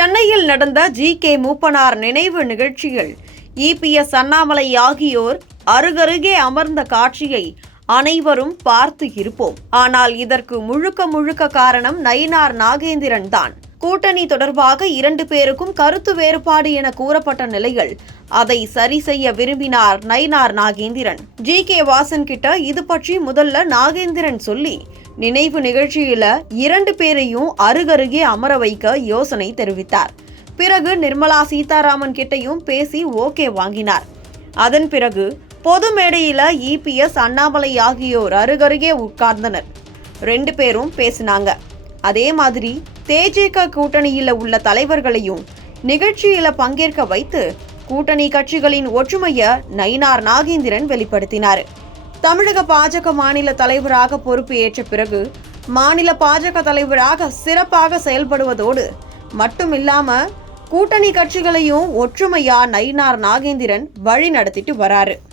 சென்னையில் நடந்த ஜி.கே. மூப்பனார் நினைவு நிகழ்ச்சியில் இபிஎஸ் அண்ணாமலை ஆகியோர் அருகருகே அமர்ந்த காட்சியை அனைவரும் பார்த்து இருப்போம். ஆனால் இதற்கு முழுக்க காரணம் நயினார் நாகேந்திரன் தான். கூட்டணி தொடர்பாக 2 பேருக்கும் கருத்து வேறுபாடு என கூறப்பட்ட நிலையில் அதை சரி செய்ய விரும்பினார் நயினார் நாகேந்திரன். ஜி.கே. வாசன் கிட்ட இது பற்றி முதல்ல நாகேந்திரன் சொல்லி நினைவு நிகழ்ச்சியில 2 பேரையும் அருகருகே அமர வைக்க யோசனை தெரிவித்தார். பிறகு நிர்மலா சீதாராமன் கிட்டையும் பேசி ஓகே வாங்கினார். அதன் பிறகு பொது மேடையில இபிஎஸ் அண்ணாமலை ஆகியோர் அருகருகே உட்கார்ந்தனர். 2 பேரும் பேசினாங்க. அதே மாதிரி தேஜக கூட்டணியில உள்ள தலைவர்களையும் நிகழ்ச்சியில பங்கேற்க வைத்து கூட்டணி கட்சிகளின் ஒற்றுமைய நயினார் நாகேந்திரன் வெளிப்படுத்தினார். தமிழக பாஜக மாநில தலைவராக பொறுப்பு ஏற்ற பிறகு மாநில பாஜக தலைவராக சிறப்பாக செயல்படுவதோடு மட்டுமில்லாம கூட்டணி கட்சிகளையும் ஒற்றுமையா நயினார் நாகேந்திரன் வழி நடத்திட்டு வராரு.